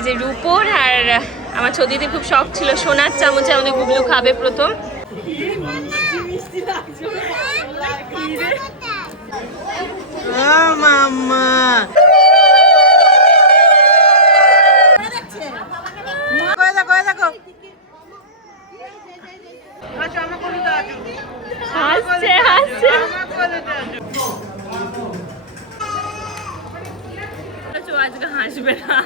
এই যে রূপোর আর আমার ছদিতে খুব শখ ছিল সোনার চামচে আমাদের গুবলু খাবে প্রথম। মাম্মা হাসছে হাসছে আজকে হাসবে না।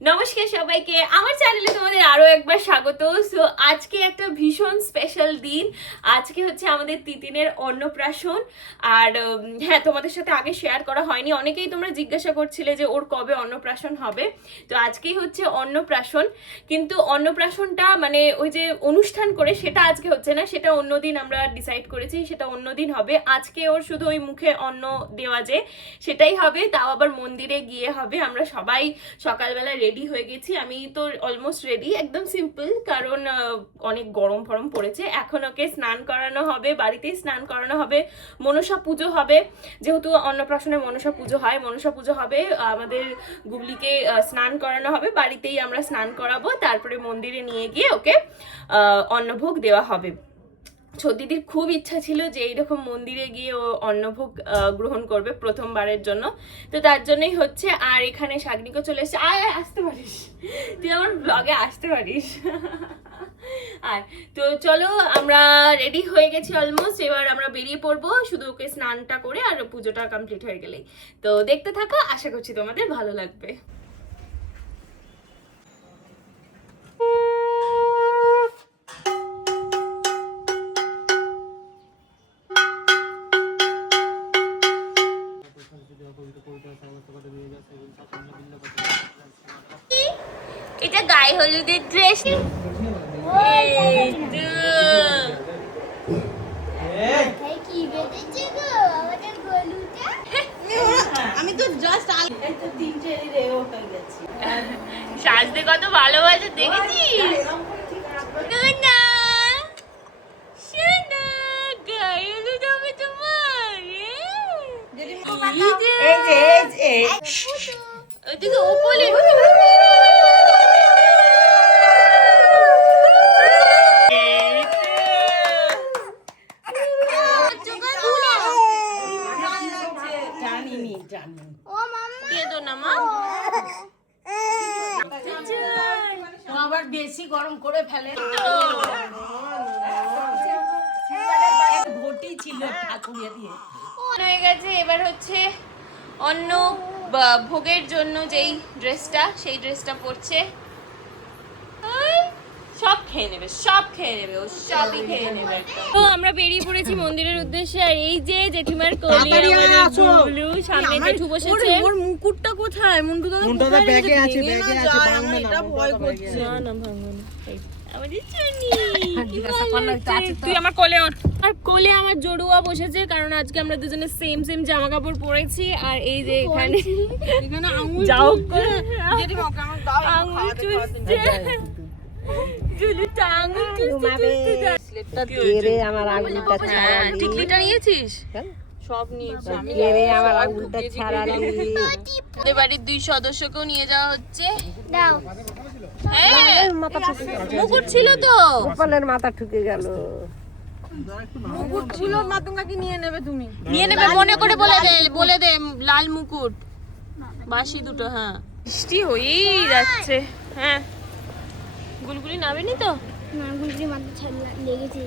নমস্কার সবাইকে, আমার চ্যানেলে তোমাদের আরো একবার স্বাগত। সো আজকে একটা ভীষণ স্পেশাল দিন। আজকে হচ্ছে আমাদের তিতিনের অন্নপ্রাশন। আর হ্যাঁ, তোমাদের সাথে আগে শেয়ার করা হয়নি, অনেকেই তোমরা জিজ্ঞাসা করছিলে যে ওর কবে অন্নপ্রাশন হবে। তো আজকেই হচ্ছে অন্নপ্রাশন, কিন্তু অন্নপ্রাশনটা মানে ওই যে অনুষ্ঠান করে সেটা আজকে হচ্ছে না, সেটা অন্যদিন আমরা ডিসাইড করেছি, সেটা অন্যদিন হবে। আজকে ওর শুধু ওই মুখে অন্ন দেওয়া যে সেটাই হবে, তাও আবার মন্দিরে গিয়ে হবে। আমরা সবাই সকালবেলা রেডি হয়ে গেছি, আমি তো অলমোস্ট রেডি, একদম সিম্পল, কারণ অনেক গরম ফরম পড়েছে। এখন ওকে স্নান করানো হবে, বাড়িতেই স্নান করানো হবে, মনসা পুজো হবে, যেহেতু অন্নপ্রাশনে মনসা পুজো হয়, মনসা পুজো হবে, আমাদের গুবলিকে স্নান করানো হবে, বাড়িতেই আমরা স্নান করাবো, তারপরে মন্দিরে নিয়ে গিয়ে ওকে অন্নভোগ দেওয়া হবে। ছদিদির খুব ইচ্ছা ছিল যে এইরকম মন্দিরে গিয়ে ও অন্নভোগ গ্রহণ করবে প্রথমবারের জন্য, তো তার জন্যই হচ্ছে। আর এখানে শাগনিকও চলে এসেছে, আয় আসতে পারিস, তুই আমার ব্লগে আসতে পারিস। আর তো চলো, আমরা রেডি হয়ে গেছি অলমোস্ট, এবার আমরা বেরিয়ে পড়বো, শুধু ওকে স্নানটা করে আর পুজোটা কমপ্লিট হয়ে গেলেই। তো দেখতে থাকো, আশা করছি তোমাদের ভালো লাগবে। এটা গায়ে হলুদের ড্রেস। আমি তো জাস্ট তিনটে রেও হয়ে গেছি। সাজতে কত ভালোবাসে দেখেছিস? গায়ে হলুদ হবে তোমার, ওইদিকে ওপলে আবার বেশি গরম করে ফেলে, ঘটি ছিল ঠাকুরিয়া দিয়ে হয়ে গেছে। এবার হচ্ছে অন্য ভোগের জন্য যেই ড্রেসটা, সেই ড্রেসটা পরছে। সব খেয়ে নেবে, সব খেয়ে নেবে, ও সবই খেয়ে নেবে। তো আমরা বেরিয়ে পড়েছি মন্দিরের উদ্দেশ্যে। আর এই যে জেঠিমার কোলে আমাদের গুবলু, সামনে জেঠু বসেছে। ওর মুকুটটা কোথায়? মুন্ডুটা ব্যাগে আছে, ব্যাগে আছে, ভাঙবে না, এটা ভয় করছে। না না, ভাঙবে না। আমাদের চুনি তুই আমার কোলে ওঠ। আর কোলে আমার জড়ুয়া বসেছে, কারণ আজকে আমরা দুজনে সেম সেম জামা কাপড় পরেছি। আর এই যে এখানে আঙুল যাও করে আঙুল চুষছে, জুলুটা আঙুল চুষতে যায়। স্লিপটা তেরে আমার আঙুলটা ছাড়ালি। টিকলিটা নিয়েছিস? সব নিয়েছি আমি, তেরে আমার আঙুলটা ছাড়ালি। আমাদের বাড়ির 2 সদস্যকেও নিয়ে যাওয়া হচ্ছে। দাও। হ্যাঁ, মাথা ঠুকে মুকুট ছিল তো, গোপালের মাথা ঠুকে গেল। মুকুট ছিল, মাতুঙ্গাকে নিয়ে নেবে তুমি, নিয়ে নেবে মনে করে বলে দে লাল মুকুট, বাসি দুটো। হ্যাঁ, বৃষ্টি হয়েই যাচ্ছে। হ্যাঁ, গুলগুলি নাবেনি তো? না, গুলগুলি মাথা লেগেছে।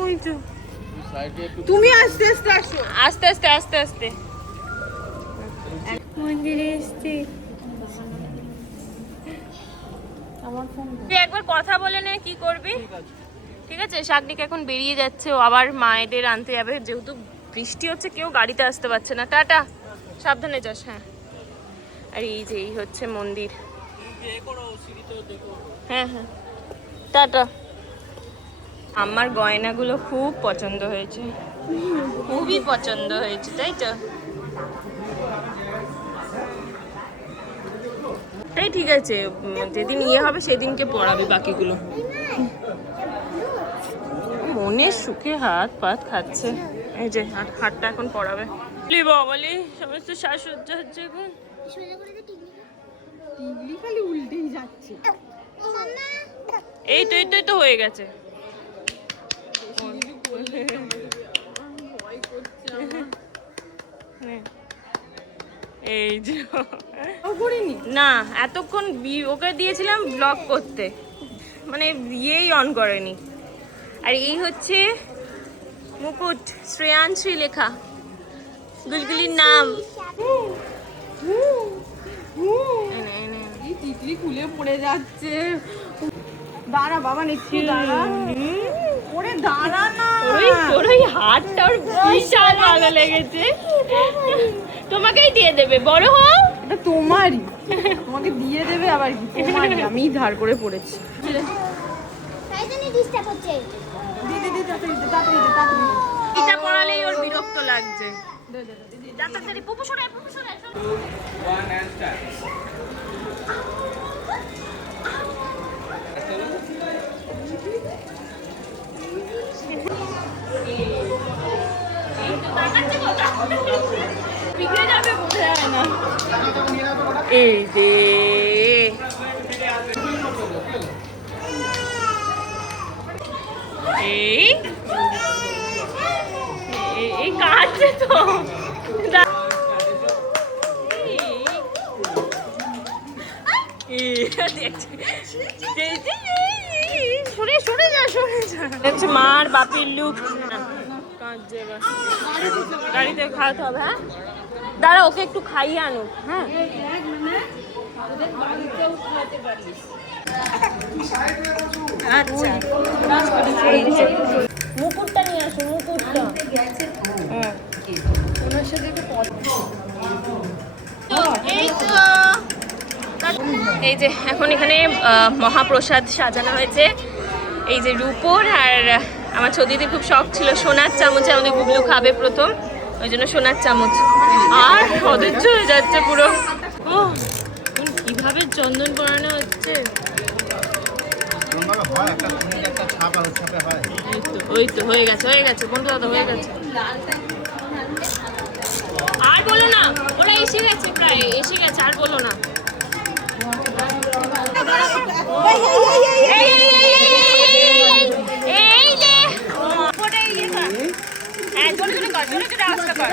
ওই তো, তুমি আস্তে আস্তে আসো, আস্তে আস্তে আস্তে আস্তে মন্দিরে এসছি। তুই একবার কথা বলে নে কি করবি, ঠিক আছে? শাগনিক এখন বেরিয়ে যাচ্ছে, ও আবার মায়েদের আনতে যাবে, যেহেতু বৃষ্টি হচ্ছে, কেউ গাড়িতে আসতে পারছে না। টাটা, সাবধানে যাস। হ্যাঁ, আর এই যে এই হচ্ছে মন্দির। হ্যাঁ হ্যাঁ, টাটা। আমার গয়নাগুলো খুব পছন্দ হয়েছে, খুবই পছন্দ হয়েছে, তাই তো? তাই ঠিক আছে, যেদিন ইয়ে হবে সেদিনকে পড়াবে বাকিগুলো। মন মনের সুখে হাত পাত খাচ্ছে। এই যে হাতটা এখন পড়াবে। বলি সমস্ত সাজসজ্জা হচ্ছে এখন। টিগলি খালি উল্টেই যাচ্ছে। এই তো হয়ে গেছে। এই যে না এতক্ষণ ওকে দিয়েছিলাম ব্লগ করতে, মানে ইয়েই অন করেনি। আর এই হচ্ছে মুকুট, শ্রেয়াংশী লেখা, গুলগুলির নাম। টিকলি খুলে পড়ে যাচ্ছে। দাঁড়া বাবা, একটু দাঁড়া। ওরে দাঁড়া না। তোর ওই হাতটা ওর বিশাল ভালো লেগেছে। তোমাকেই দিয়ে দেবে, বড় হও। এটা তোমারই, তোমাকে দিয়ে দেবে আবার কি? তোমারই, আমি ধার করে পড়েছি। তাই জন্য ডিস্টার্ব হচ্ছে। এটা পড়ালেই ওর বিরক্ত লাগছে। তাড়াতাড়ি পুপু সরে। এই যে এই কাটছে তো। মার বাপির লুক গাড়িতে খাওয়াতে হবে। হ্যাঁ দাঁড়া, ওকে একটু খাইয়ে আনো। হ্যাঁ মুকুটটা নিয়ে আসো, মুকুটটা। এই যে এখন এখানে মহাপ্রসাদ সাজানো হয়েছে। এই যে রূপোর, আর আমার ছোদিদির খুব শখ ছিল সোনার চামচে আমাদের গুগলু খাবে প্রথম, ওই জন্য সোনার চামচ। আর অধৈর্য হয়ে যাচ্ছে পুরো। ও কিভাবে চন্দন পরানো হচ্ছে। ওই তো হয়ে গেছে বন্ধু দাদা, হয়ে গেছে। আর বলো না, ওরা এসে গেছে, প্রায় এসে গেছে, আর বলো না। এই যে হ্যাঁ, জোরে আওয়াজটা কর।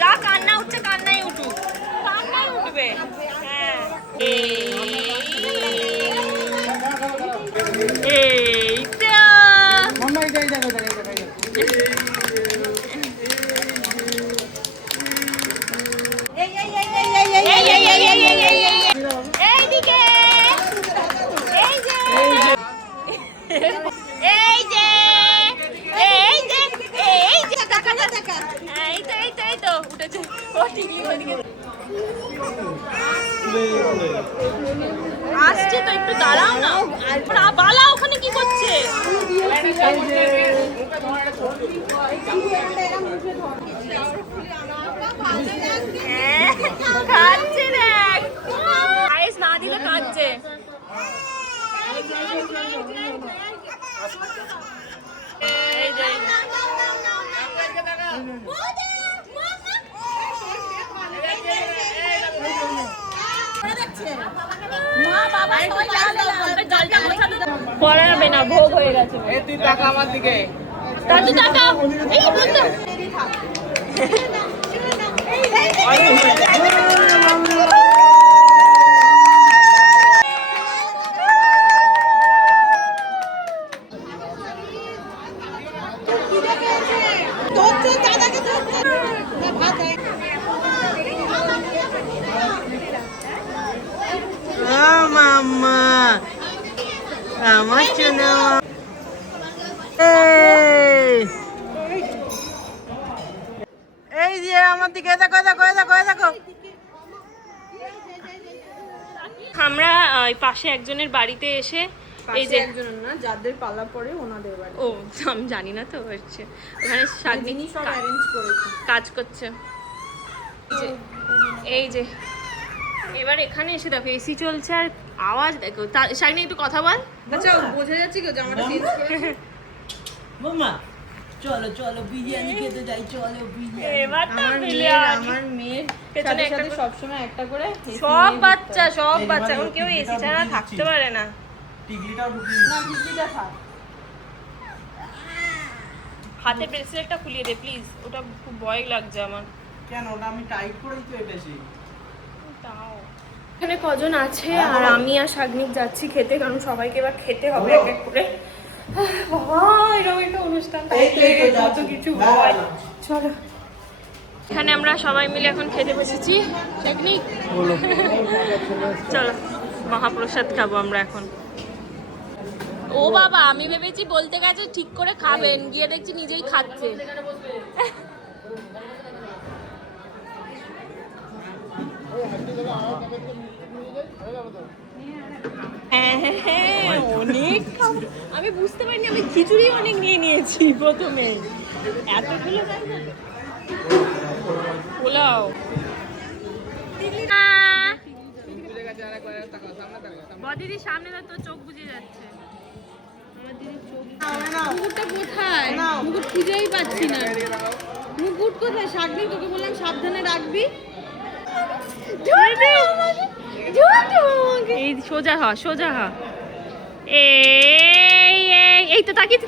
যা কান্না উঠছে, কান্নাই উঠুক, কান্নাই উঠবে। হ্যাঁ এইদিকে এই তো উঠেছে। ও টিকলি ওদিকে আসছে তো, একটু দাঁড়াও না। বালা ওখানে কি করছে? কাঁদছে দেখ, আইস না দিলে কাঁদছে। এই যে পড়াবে না, ভোগ হয়ে গেছে। তুই টাকা আমার দিকে, দাদু টাকা। এই বন্ধু মাম্মা আমার চুনা। এই যে আমার দিকে দেখো। আমরা পাশে একজনের বাড়িতে এসে, এই যে একজনের না, যাদের পালা পড়ে ওনাদের বাড়ি। ও আমি জানি না তো, হচ্ছে ওখানে শাগিনী সব অ্যারেঞ্জ করেছে, কাজ করছে। এই যে এবার এখানে এসে দেখো এসি চলছে আর আওয়াজ দেখো, শাগনি একটু কথা বল। আচ্ছা বোঝা যাচ্ছে কি জামাটা চেঞ্জ করে? মামা চলো চলো বিরিয়ানি খেতে যাই, চলো বিরিয়ানি। এবার তো আমার মেয়ের পেছনে সাথে একটা সাথে করে- সবসময় একটা করে AC সব নিয়ে বাচ্চা সব এই বাচ্চা, এবার এখন কেউ এসি ছাড়া টিকলিটা থাকতে ঢুকিয়ে পারে না। টিকলিটাও ঢুকিয়ে না বিজলিটা থাক। হাতে ব্রেসলেটটা খুলিয়ে দে প্লিজ, ওটা খুব ভয় লাগছে আমার। কেন, ওটা আমি টাইট করেই তো এটেছি। এখানে কজন আছে আর আমি আর শাগনিক যাচ্ছি খেতে, কারণ সবাইকে এবার খেতে হবে এক এক করে। বাবা এরকম একটা অনুষ্ঠান থাকলে কত কিছু হয়। চলো, এখানে আমরা সবাই মিলে এখন খেতে বসেছি। শাগনিক চলো, মহাপ্রসাদ খাবো আমরা এখন। ও বাবা, আমি ভেবেছি বলতে গেছে ঠিক করে খাবেন, গিয়ে দেখছি নিজেই খাচ্ছে। হ্যাঁ, অনেক খাবো। আমি বুঝতে পারিনি, আমি খিচুড়ি অনেক নিয়ে নিয়েছি প্রথমে, এতগুলো পোলাও। বদিদির সামনে তো চোখ বুঝে যাচ্ছে। মুকুটটা কোথায়? মুকুট খুঁজেই পাচ্ছি না। মুকুট কোথায়? শাগনি তোকে বললাম সাবধানে রাখবি। এই সোজা হ, সোজা হ। এই এই তো তাকিয়ে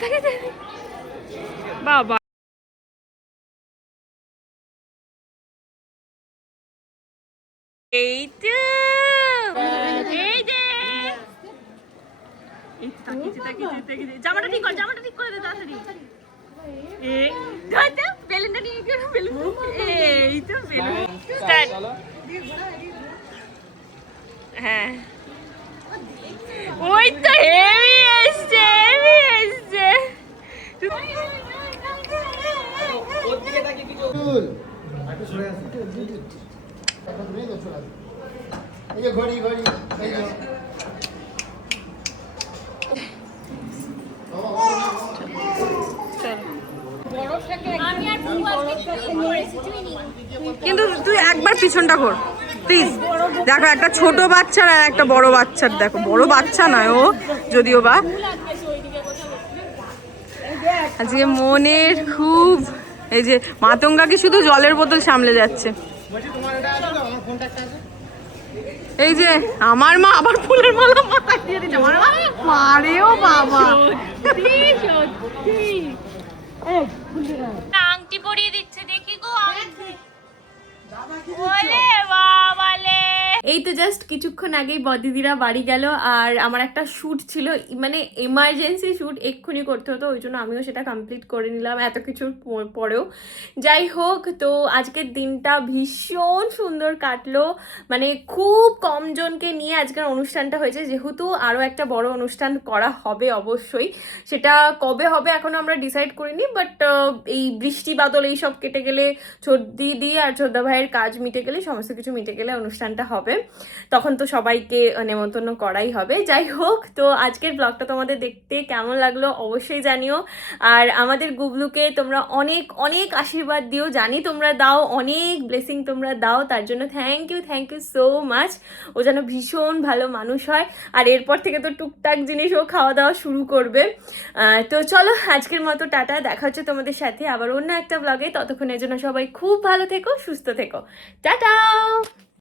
বাবা, এই তো এই যে এই তো তাকিয়েছে। জামাটা ঠিক কর, জামাটা ঠিক করে দে তাড়াতাড়ি। এই ধরতে বেলুনটা নিয়ে গিয়ে বেলুন, এই তো বেলুন স্টার্ট। হ্যাঁ ওই তো হেভি এসছে, হেভি এসছে। কিন্তু তুই একবার পিছনটা ঘোর প্লিজ। দেখো একটা ছোট বাচ্চার আর একটা বড় বাচ্চার, দেখো বড় বাচ্চা নয় ও যদিও বা। আজকে মনের খুব, এই যে মাতঙ্গাকে শুধু জলের বোতল সামলে যাচ্ছে। এই যে আমার মা আবার ফুলের মালা মাথায় দিয়ে দিচ্ছে। আমার মা মারেও বাবা। আংটি পরিয়ে দিচ্ছে, দেখি গো আংটি। ওলে বাবালে। এই তো জাস্ট কিছুক্ষণ আগেই বদিদিরা বাড়ি গেল, আর আমার একটা শ্যুট ছিল, মানে এমার্জেন্সি শ্যুট, এক্ষুনি করতে হতো, ওই জন্য আমিও সেটা কমপ্লিট করে নিলাম এত কিছুর পরেও। যাই হোক, তো আজকের দিনটা ভীষণ সুন্দর কাটলো, মানে খুব কম জনকে নিয়ে আজকের অনুষ্ঠানটা হয়েছে, যেহেতু আরও একটা বড় অনুষ্ঠান করা হবে অবশ্যই, সেটা কবে হবে এখনও আমরা ডিসাইড করিনি, বাট এই বৃষ্টি বাদল এইসব কেটে গেলে, দিদি আর ছোটদা ভাইয়ের কাজ মিটে গেলে, সমস্ত কিছু মিটে গেলে অনুষ্ঠানটা হবে, তখন তো সবাইকে নেমন্তন্ন করাই হবে। যাই হোক, তো আজকের ব্লগটা তোমাদের দেখতে কেমন লাগলো অবশ্যই জানিও, আর আমাদের গুবলুকে তোমরা অনেক অনেক আশীর্বাদ দিও, জানি তোমরা দাও, অনেক ব্লেসিং তোমরা দাও, তার জন্য থ্যাংক ইউ সো মাচ। ও যেন ভীষণ ভালো মানুষ হয়, আর এরপর থেকে তো টুকটাক জিনিস ও খাওয়া দাওয়া শুরু করবে। তো চলো আজকের মতো টাটা, দেখা হচ্ছে তোমাদের সাথে আবার অন্য একটা ব্লগে। ততক্ষণের জন্য সবাই খুব ভালো থেকো, সুস্থ থেকো, টাটা।